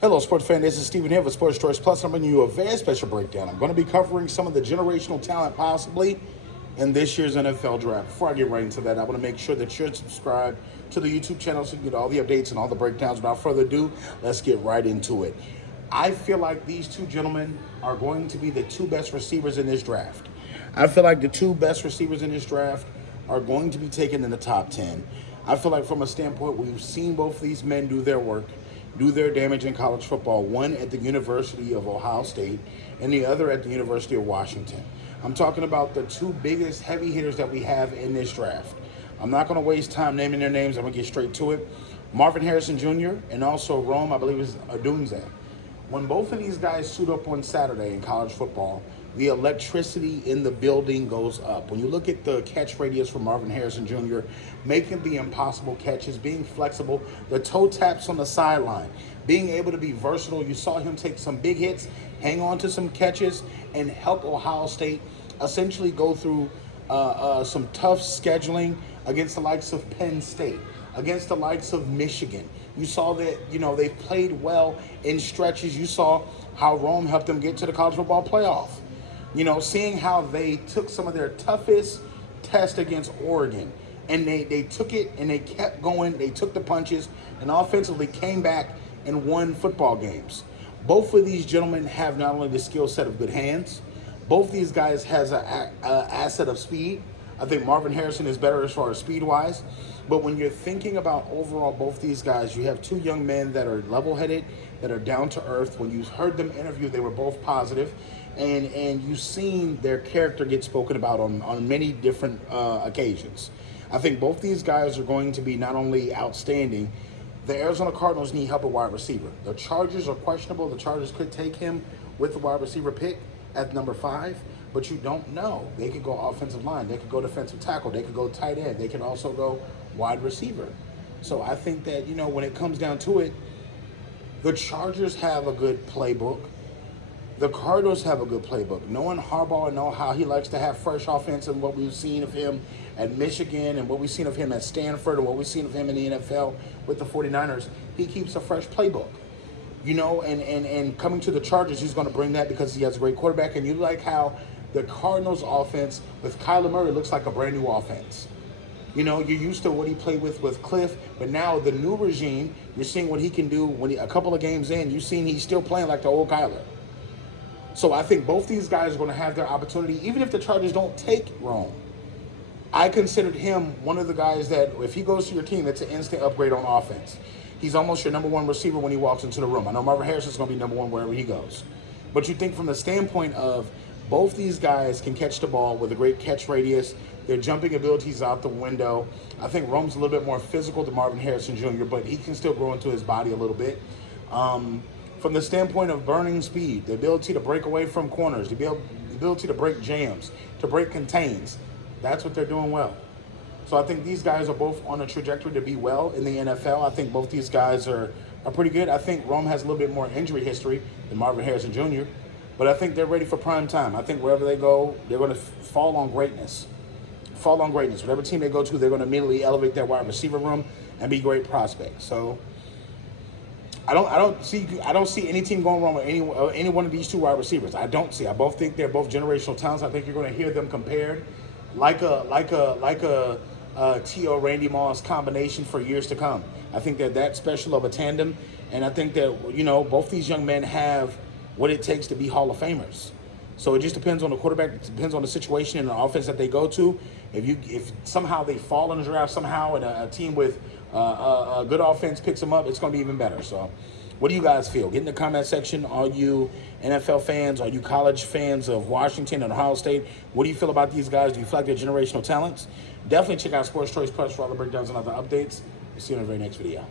Hello, sports fan. This is Stephen here with Sports Choice Plus. I'm bringing you a very special breakdown. I'm going to be covering some of the generational talent possibly in this year's NFL draft. Before I get right into that, I want to make sure that you're subscribed to the YouTube channel so you can get all the updates and all the breakdowns. Without further ado, let's get right into it. I feel like these two gentlemen are going to be the two best receivers in this draft. I feel like the two best receivers in this draft are going to be taken in the top 10. I feel like from a standpoint, we've seen both of these men do their work, do their damage in college football, one at the University of Ohio State and the other at the University of Washington. I'm talking about the two biggest heavy hitters that we have in this draft. I'm not going to waste time naming their names. I'm going to get straight to it. Marvin Harrison Jr. and also Rome, I believe, is Odunze. When both of these guys suit up on Saturday in college football, the electricity in the building goes up. When you look at the catch radius for Marvin Harrison Jr., making the impossible catches, being flexible, the toe taps on the sideline, being able to be versatile. You saw him take some big hits, hang on to some catches, and help Ohio State essentially go through some tough scheduling against the likes of Penn State, against the likes of Michigan. You saw that, they played well in stretches. You saw how Rome helped them get to the college football playoff. Seeing how they took some of their toughest tests against Oregon, and they took it and they kept going. They took the punches and offensively came back and won football games. Both of these gentlemen have not only the skill set of good hands, both these guys has an asset of speed. I think Marvin Harrison is better as far as speed-wise. But when you're thinking about overall both these guys, you have two young men that are level-headed, that are down to earth. When you heard them interview, they were both positive. And you've seen their character get spoken about on many different occasions. I think both these guys are going to be not only outstanding. The Arizona Cardinals need help at wide receiver. The Chargers are questionable. The Chargers could take him with the wide receiver pick at number 5, but you don't know. They could go offensive line. They could go defensive tackle. They could go tight end. They can also go wide receiver. So I think that, when it comes down to it, the Chargers have a good playbook. The Cardinals have a good playbook. Knowing Harbaugh and know how he likes to have fresh offense and what we've seen of him at Michigan and what we've seen of him at Stanford and what we've seen of him in the NFL with the 49ers, he keeps a fresh playbook. And coming to the Chargers, he's going to bring that because he has a great quarterback. And you like how the Cardinals offense with Kyler Murray looks like a brand new offense. You're used to what he played with Cliff, but now the new regime, you're seeing what he can do when a couple of games in, you've seen he's still playing like the old Kyler. So I think both these guys are going to have their opportunity, even if the Chargers don't take Rome. I considered him one of the guys that if he goes to your team, it's an instant upgrade on offense. He's almost your number one receiver when he walks into the room. I know Marvin Harrison's going to be number one wherever he goes. But you think from the standpoint of both these guys can catch the ball with a great catch radius. Their jumping abilities out the window. I think Rome's a little bit more physical than Marvin Harrison Jr., but he can still grow into his body a little bit. From the standpoint of burning speed, the ability to break away from corners, the ability to break jams, to break contains, that's what they're doing well. So I think these guys are both on a trajectory to be well in the NFL. I think both these guys are pretty good. I think Rome has a little bit more injury history than Marvin Harrison Jr., but I think they're ready for prime time. I think wherever they go, they're going to fall on greatness. Fall on greatness. Whatever team they go to, they're going to immediately elevate their wide receiver room and be great prospects. So I don't see any team going wrong with any one of these two wide receivers. I don't see. I both think they're both generational talents. I think you're going to hear them compared like a T.O. Randy Moss combination for years to come. I think they're that special of a tandem, and I think that both these young men have what it takes to be Hall of Famers. So it just depends on the quarterback. It depends on the situation and the offense that they go to. If somehow they fall in the draft somehow and a team with a good offense picks them up, it's going to be even better. So what do you guys feel? Get in the comment section. Are you NFL fans? Are you college fans of Washington and Ohio State? What do you feel about these guys? Do you feel like they're generational talents? Definitely check out Sports Choice Plus for all the breakdowns and other updates. We'll see you in the very next video.